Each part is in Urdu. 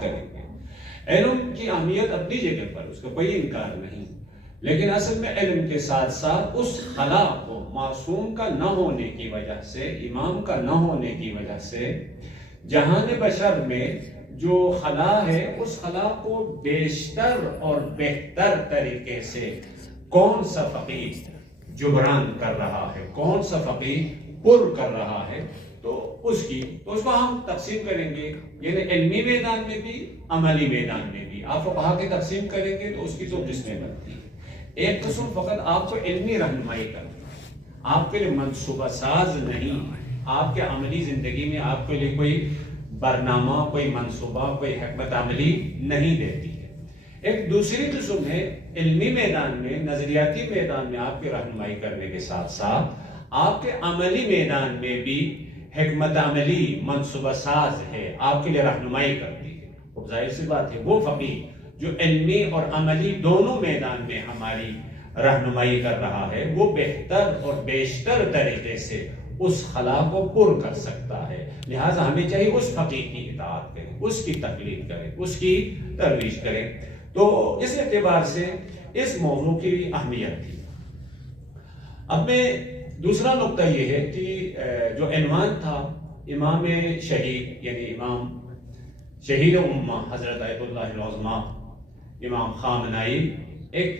کریں گے۔ علم کی اہمیت اپنی جگہ پر، اس کا کوئی انکار نہیں، لیکن اصل میں علم کے ساتھ ساتھ اس خلا کو معصوم کا نہ ہونے کی وجہ سے، امام کا نہ ہونے کی وجہ سے جہان بشر میں جو خلا ہے اس خلا کو بیشتر اور بہتر طریقے سے کون سا فقیہ جبران کر رہا ہے، کون سا فقیہ پر کر رہا ہے، تو اس کو ہم تقسیم کریں گے، یعنی علمی میدان میں بھی عملی میدان میں بھی آپ فقہا کی تقسیم کریں گے تو اس کی تو قسمیں بنتی ہیں۔ ایک قسم فقط آپ کو علمی رہنمائی کرنا، آپ کے لیے منصوبہ ساز نہیں، آپ کے عملی زندگی میں آپ کے لیے کوئی برنامہ، کوئی منصوبہ، کوئی حکمت عملی نہیں دیتی ہے۔ ایک دوسری قسم ہے علمی میدان میں، نظریاتی میدان میں آپ کی رہنمائی کرنے کے ساتھ ساتھ آپ کے عملی میدان میں بھی حکمت عملی منصوبہ ساز ہے، آپ کے لیے رہنمائی کرتی ہے۔ اب ظاہر سی بات ہے وہ فقیہ جو علمی اور عملی دونوں میدان میں ہماری رہنمائی کر رہا ہے، وہ بہتر اور بیشتر طریقے سے اس خلا کو پر کر سکتا ہے، لہٰذا ہمیں چاہیے اس فقیہ کی اطاعت کریں، اس کی تقلید کریں، اس کی ترویج کریں۔ تو اس اعتبار سے اس موضوع کی اہمیت تھی۔ اب میں دوسرا نقطہ یہ ہے کہ جو عنوان تھا امام شہید، یعنی امام شہید امہ حضرت آیت اللہ العظمہ امام خامنائی ایک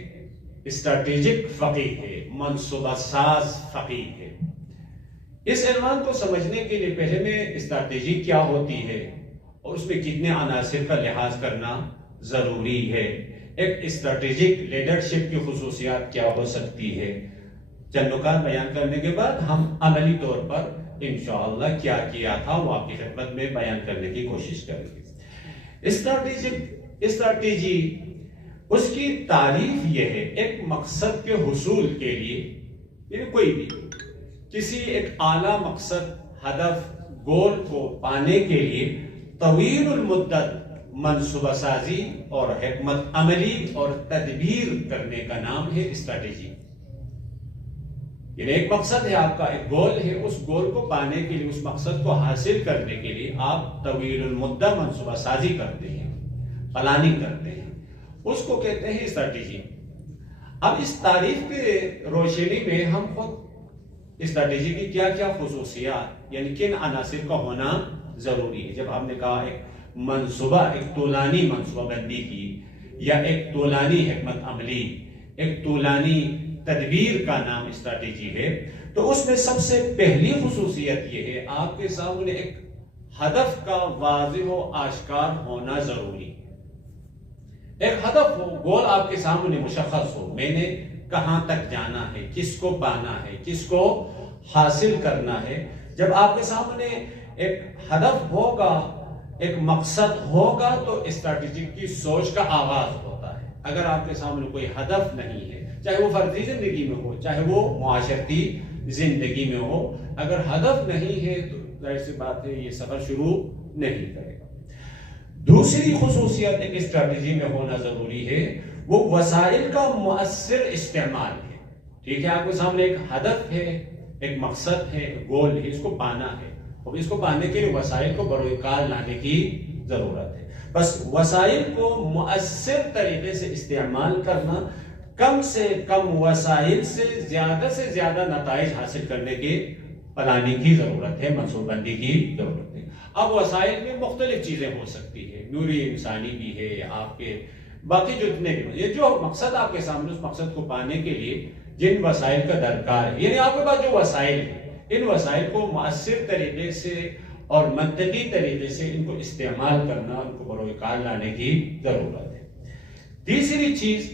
اسٹریٹجک فقیہ ہے، منصوبہ ساز فقیہ ہے۔ اس عنوان کو سمجھنے کے لیے پہلے میں اسٹریٹجی کیا ہوتی ہے اور اس میں کتنے عناصر کا لحاظ کرنا ضروری ہے، ایک اسٹریٹجک لیڈرشپ کی خصوصیات کیا ہو سکتی ہے، چند نکات بیان کرنے کے بعد ہم عملی طور پر انشاءاللہ کیا کیا تھا وہ آپ کی خدمت میں بیان کرنے کی کوشش کریں گے۔ اسٹریٹجی اس کی تعریف یہ ہے، ایک مقصد کے حصول کے لیے، یعنی کوئی بھی کسی ایک اعلیٰ مقصد، ہدف، گول کو پانے کے لیے طویل المدت منصوبہ سازی اور حکمت عملی اور تدبیر کرنے کا نام ہے اسٹریٹجی۔ یعنی ایک مقصد ہے آپ کا، ایک گول ہے، اس گول کو پانے کے لیے، اس مقصد کو حاصل کرنے کے لیے آپ طویل المدت منصوبہ سازی کرتے ہیں، پلاننگ کرتے ہیں، اس کو کہتے ہیں اسٹریٹجی۔ اب اس تعریف کے روشنی میں ہم خود اسٹریٹجی کی کیا کیا خصوصیات، یعنی کن عناصر کا ہونا ضروری ہے۔ جب ہم نے کہا ایک منصوبہ، ایک طولانی منصوبہ بندی کی، یا ایک طولانی حکمت عملی، ایک طولانی تدبیر کا نام اسٹریٹجی ہے، تو اس میں سب سے پہلی خصوصیت یہ ہے آپ کے سامنے ایک ہدف کا واضح و آشکار ہونا ضروری ہے۔ ایک ہدف ہو، گول آپ کے سامنے مشخص ہو، میں نے کہاں تک جانا ہے، کس کو پانا ہے، کس کو حاصل کرنا ہے۔ جب آپ کے سامنے ایک ہدف ہوگا، ایک مقصد ہوگا، تو اسٹریٹجی کی سوچ کا آغاز ہوتا ہے۔ اگر آپ کے سامنے کوئی ہدف نہیں ہے، چاہے وہ فردی زندگی میں ہو، چاہے وہ معاشرتی زندگی میں ہو، اگر ہدف نہیں ہے تو ظاہر سی بات ہے یہ سفر شروع نہیں کرے گا۔ دوسری خصوصیت ایک اسٹریٹجی میں ہونا ضروری ہے، وہ وسائل کا مؤثر استعمال ہے۔ ٹھیک ہے، آپ کے سامنے ایک ہدف ہے، ایک مقصد ہے، ایک گول ہے، اس کو پانا ہے، اور اس کو پانے کے لیے وسائل کو بروئے کار لانے کی ضرورت ہے۔ بس وسائل کو مؤثر طریقے سے استعمال کرنا، کم سے کم وسائل سے زیادہ نتائج حاصل کرنے کے پلاننگ کی ضرورت ہے، منصوبہ بندی کی ضرورت ہے۔ اب وسائل میں مختلف چیزیں ہو سکتی ہے، نوری انسانی بھی ہے، آپ کے باقی جتنے بھی، یہ جو مقصد آپ کے سامنے، اس مقصد کو پانے کے لیے جن وسائل کا درکار ہے، یعنی آپ کے پاس جو وسائل ہیں، ان وسائل کو مؤثر طریقے سے اور منطقی طریقے سے ان کو استعمال کرنا، ان کو بروئے کار لانے کی ضرورت ہے۔ تیسری چیز،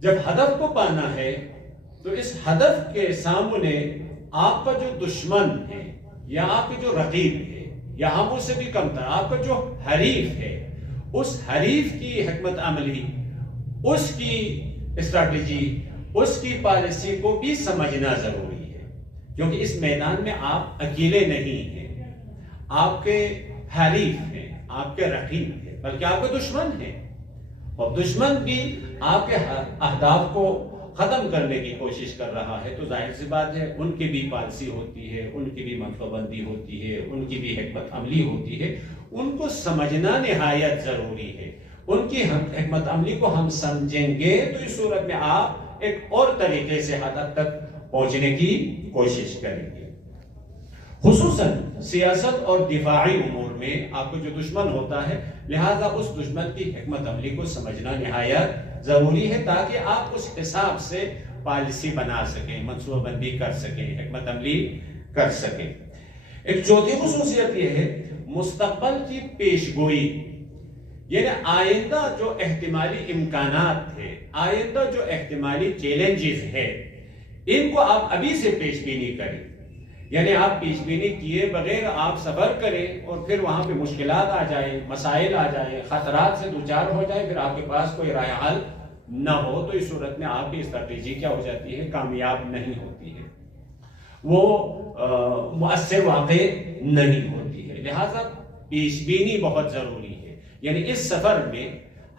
جب ہدف کو پانا ہے تو اس ہدف کے سامنے آپ کا جو دشمن ہے، یا آپ کے جو رقیب ہے، یا ہم اس سے بھی کم تر آپ کا جو حریف ہے، اس حریف کی حکمت عملی، اس کی اسٹریٹجی، اس کی پالیسی کو بھی سمجھنا ضروری ہے، کیونکہ اس میدان میں آپ اکیلے نہیں ہیں، آپ کے حریف ہیں، آپ کے رقیب ہیں، بلکہ آپ کے دشمن ہیں، اور دشمن بھی آپ کے اہداف کو ختم کرنے کی کوشش کر رہا ہے تو ظاہر سی بات ہے ان کی بھی پالیسی ہوتی ہے، ان کی بھی منصوبہ بندی ہوتی ہے، ان کی بھی حکمت عملی ہوتی ہے، ان کو سمجھنا نہایت ضروری ہے۔ ان کی حکمت عملی کو ہم سمجھیں گے تو اس صورت میں آپ ایک اور طریقے سے ہدف تک پہنچنے کی کوشش کریں گے۔ خصوصاً سیاست اور دفاعی امور میں آپ کو جو دشمن ہوتا ہے، لہذا اس دشمن کی حکمت عملی کو سمجھنا نہایت ضروری ہے تاکہ آپ اس حساب سے پالیسی بنا سکیں، منصوبہ بندی کر سکیں، حکمت عملی کر سکیں۔ ایک چوتھی خصوصیت یہ ہے مستقبل کی پیش گوئی، یعنی آئندہ جو احتمالی امکانات تھے، آئندہ جو احتمالی چیلنجز ہے، ان کو آپ ابھی سے پیش بینی کریں۔ یعنی آپ پیش بینی کیے بغیر آپ سفر کریں اور پھر وہاں پہ مشکلات آ جائیں، مسائل آ جائیں، خطرات سے دوچار ہو جائیں، پھر آپ کے پاس کوئی رائے حل نہ ہو، تو اس صورت میں آپ کی اسٹریٹجی کیا ہو جاتی ہے؟ کامیاب نہیں ہوتی ہے، وہ مؤثر واقع نہیں ہوتی ہے۔ لہٰذا پیش بینی بہت ضروری ہے، یعنی اس سفر میں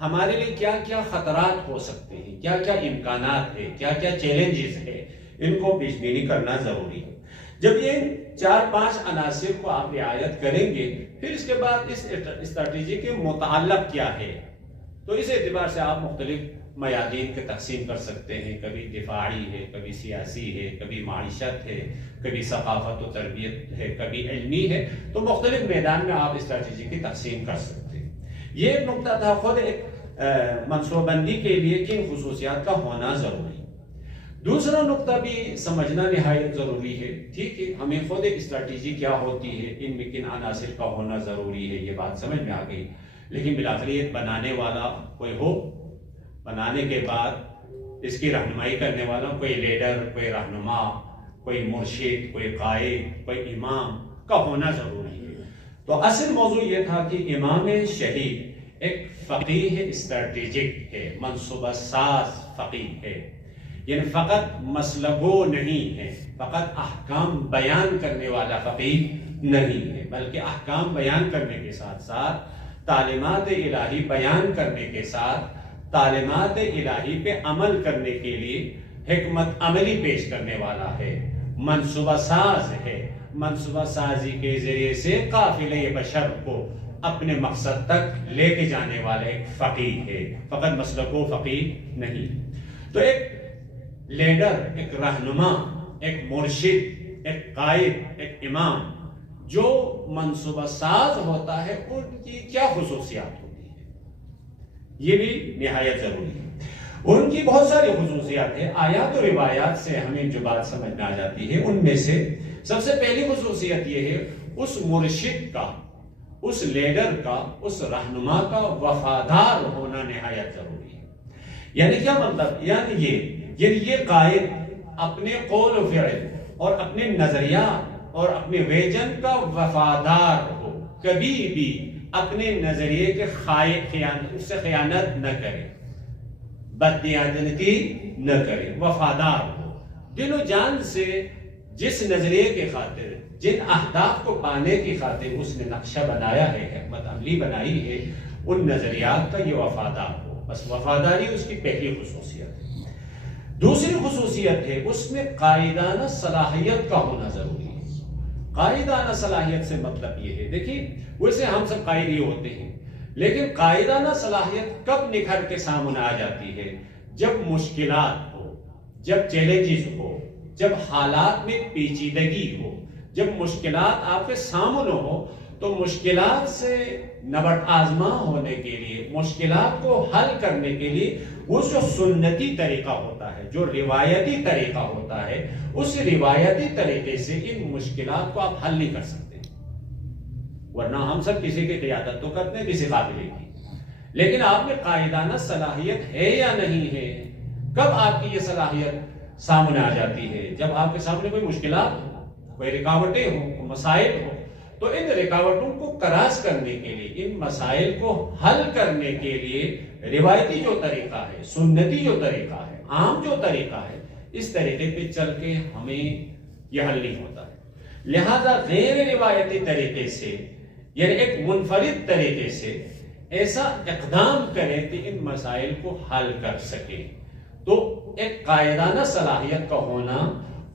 ہمارے لیے کیا کیا خطرات ہو سکتے ہیں، کیا کیا امکانات ہیں، کیا کیا چیلنجز ہیں، ان کو پیش بینی کرنا ضروری ہے۔ جب یہ 4-5 عناصر کو آپ رعایت کریں گے، پھر اس کے بعد اس اسٹریٹجی کے متعلق کیا ہے، تو اس اعتبار سے آپ مختلف میادین کے تقسیم کر سکتے ہیں۔ کبھی دفاعی ہے، کبھی سیاسی ہے، کبھی معیشت ہے، کبھی ثقافت و تربیت ہے، کبھی علمی ہے، تو مختلف میدان میں آپ اسٹریٹجی کی تقسیم کر سکتے ہیں۔ یہ ایک نقطہ تھا خود ایک منصوبہ بندی کے لیے کن خصوصیات کا ہونا ضروری۔ دوسرا نقطہ بھی سمجھنا نہایت ضروری ہے۔ ٹھیک ہے، ہمیں خود ایک اسٹریٹجی کیا ہوتی ہے، ان میں کن عناصر کا ہونا ضروری ہے، یہ بات سمجھ میں آ گئی، لیکن بالآخر یہ بنانے والا کوئی ہو، بنانے کے بعد اس کی رہنمائی کرنے والا کوئی لیڈر، کوئی رہنما، کوئی مرشد، کوئی قائد، کوئی امام کا ہونا ضروری ہے۔ تو اصل موضوع یہ تھا کہ امام شہید ایک فقیہ اسٹریٹجک ہے، منصوبہ ساز فقیہ ہے، یعنی فقط مسلگو نہیں ہے، فقط احکام بیان کرنے والا فقیہ نہیں ہے، بلکہ احکام بیان کرنے کے ساتھ ساتھ تعلیمات الہی بیان کرنے کے ساتھ تعلیمات الہی پہ عمل کرنے کے لیے حکمت عملی پیش کرنے والا ہے، منصوبہ ساز ہے، منصوبہ سازی کے ذریعے سے قافلہ بشر کو اپنے مقصد تک لے کے جانے والا ایک فقیہ ہے، فقط مسلکو فقیہ نہیں۔ تو ایک لیڈر، ایک رہنما، ایک مرشد، ایک قائد، ایک امام جو منصوبہ ساز ہوتا ہے، ان کی کیا خصوصیات ہوتی ہیں، یہ بھی نہایت ضروری ہے۔ ان کی بہت ساری خصوصیات ہیں، آیات و روایات سے ہمیں جو بات سمجھ میں آ جاتی ہے، ان میں سے سب سے پہلی خصوصیت یہ ہے اس مرشد کا، اس لیڈر کا، اس رہنما کا وفادار ہونا نہایت ضروری ہے۔ یعنی کیا مطلب؟ یعنی یہ قائد اپنے قول و فعل اور اپنے نظریات اور اپنے ویژن کا وفادار ہو، کبھی بھی اپنے نظریے کے اس سے خیانت نہ کرے، بددیانتی نہ کرے، وفادار ہو، دل و جان سے جس نظریے کے خاطر، جن اہداف کو پانے کی خاطر اس نے نقشہ بنایا ہے، حکمت عملی بنائی ہے، ان نظریات کا یہ وفادار ہو۔ بس وفاداری اس کی پہلی خصوصیت ہے۔ دوسری خصوصیت ہے اس میں قائدانہ صلاحیت کا ہونا ضروری ہے۔ قائدانہ صلاحیت سے مطلب یہ ہے، دیکھیے ویسے ہم سب قائد ہی ہوتے ہیں، لیکن قائدانہ صلاحیت کب نکھر کے سامنے آ جاتی ہے؟ جب مشکلات ہو، جب چیلنجز ہو، جب حالات میں پیچیدگی ہو، جب مشکلات آپ کے سامنے ہو، تو مشکلات سے نبرد آزما ہونے کے لیے، مشکلات کو حل کرنے کے لیے وہ جو سنتی طریقہ ہوتا ہے، جو روایتی طریقہ ہوتا ہے، اس روایتی طریقے سے ان مشکلات کو آپ حل نہیں کر سکتے، ورنہ ہم سب کسی کی قیادت تو کرتے ہیں، کسی قابلے کی، لیکن آپ میں قائدانہ صلاحیت ہے یا نہیں ہے؟ کب آپ کی یہ صلاحیت سامنے آ جاتی ہے؟ جب آپ کے سامنے کوئی مشکلات ہو، کوئی رکاوٹیں ہوں، مسائل ہوں، تو ان رکاوٹوں کو کراس کرنے کے لیے، ان مسائل کو حل کرنے کے لیے روایتی جو طریقہ ہے، سنتی جو طریقہ ہے، عام جو طریقہ ہے، اس طریقے پہ چل کے ہمیں یہ حل نہیں ہوتا ہے۔ لہذا غیر روایتی طریقے سے، یعنی ایک منفرد طریقے سے ایسا اقدام کریں کہ ان مسائل کو حل کر سکیں، تو ایک قائدانہ صلاحیت کا ہونا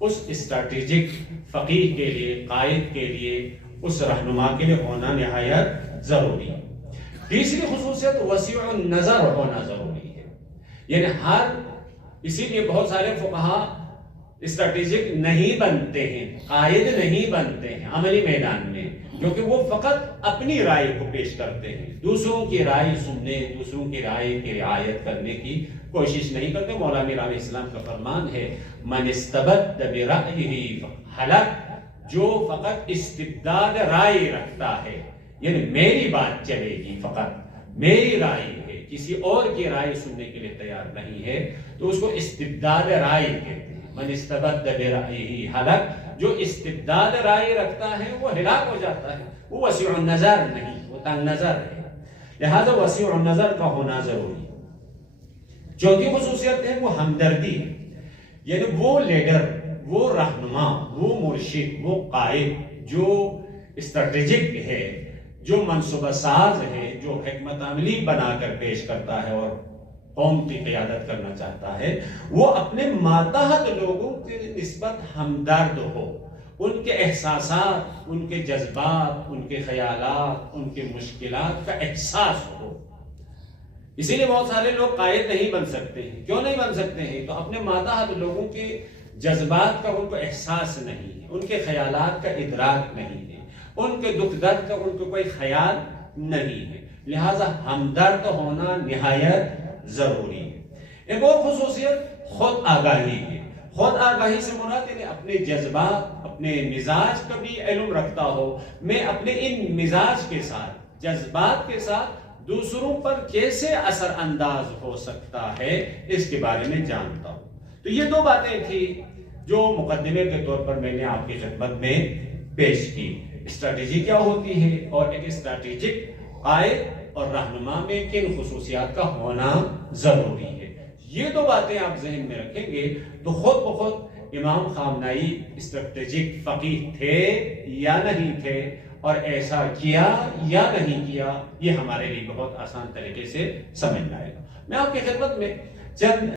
اس اسٹریٹجک فقیہ کے لیے، قائد کے لیے، اس رہنما کے لیے ہونا نہایت ضروری ہے۔ تیسری خصوصیت وسیع النظر ہونا ضروری ہے، یعنی اسی لیے بہت سارے فقہا اسٹریٹجک نہیں بنتے ہیں، قائد نہیں بنتے ہیں عملی میدان میں، کیونکہ وہ فقط اپنی رائے کو پیش کرتے ہیں، دوسروں کی رائے سننے، دوسروں کی رائے کی رعایت کرنے کی کوشش نہیں کرتے۔ مولانا میر علیہ السلام کا فرمان ہے من استبد برأیہ ہلک، جو فقط استبداد رائے رکھتا ہے، یعنی میری بات چلے گی، فقط میری رائے ہے، کسی اور کی رائے سننے کے لیے تیار نہیں ہے، تو اس کو استبداد رائے کہتے ہیں۔ من استبد برأیہ ہلک، جو استبداد رائے رکھتا ہے وہ ہلاک ہو جاتا ہے، وہ وسیع النظر نہیں، وہ تنگ نظر ہے، لہذا وسیع النظر کا ہونا ضروری ہے۔ چوتھی خصوصیت ہے وہ ہمدردی ہے، یعنی وہ لیڈر، وہ رہنما، وہ مرشد، وہ قائد جو اسٹریٹجک ہے، جو منصوبہ ساز ہے، جو حکمت عملی بنا کر پیش کرتا ہے اور قوم کی قیادت کرنا چاہتا ہے، وہ اپنے ماتحت لوگوں کے نسبت ہمدرد ہو، ان کے احساسات، ان کے جذبات، ان کے خیالات، ان کے مشکلات کا احساس ہو۔ اسی لیے بہت سارے لوگ قائد نہیں بن سکتے ہیں۔ کیوں نہیں بن سکتے ہیں؟ تو اپنے ماتحت لوگوں کے جذبات کا ان کو احساس نہیں ہے، ان کے خیالات کا ادراک نہیں ہے، ان کے دکھ درد کا ان کو کوئی خیال نہیں ہے، لہذا ہمدرد ہونا نہایت ضروری ہے۔ ایک اور خصوصیت خود آگاہی ہے۔ خود آگاہی سے مراد یعنی اپنے جذبات، اپنے مزاج کا بھی علم رکھتا ہو، میں اپنے ان مزاج کے ساتھ، جذبات کے ساتھ دوسروں پر کیسے اثر انداز ہو سکتا ہے، اس کے بارے میں جانتا ہوں۔ تو یہ دو باتیں تھی جو مقدمے کے طور پر میں نے آپ کی خدمت میں پیش کی۔ اسٹریٹجی کیا ہوتی ہے اور ایک اسٹریٹجک قائد اور رہنما میں کن خصوصیات کا ہونا ضروری ہے۔ یہ دو باتیں آپ ذہن میں رکھیں گے تو خود بخود امام خامنائی اسٹریٹجک فقیہ تھے یا نہیں تھے، اور ایسا کیا یا نہیں کیا، یہ ہمارے لیے بہت آسان طریقے سے سمجھ میں آئے گا۔ میں آپ کی خدمت میں چند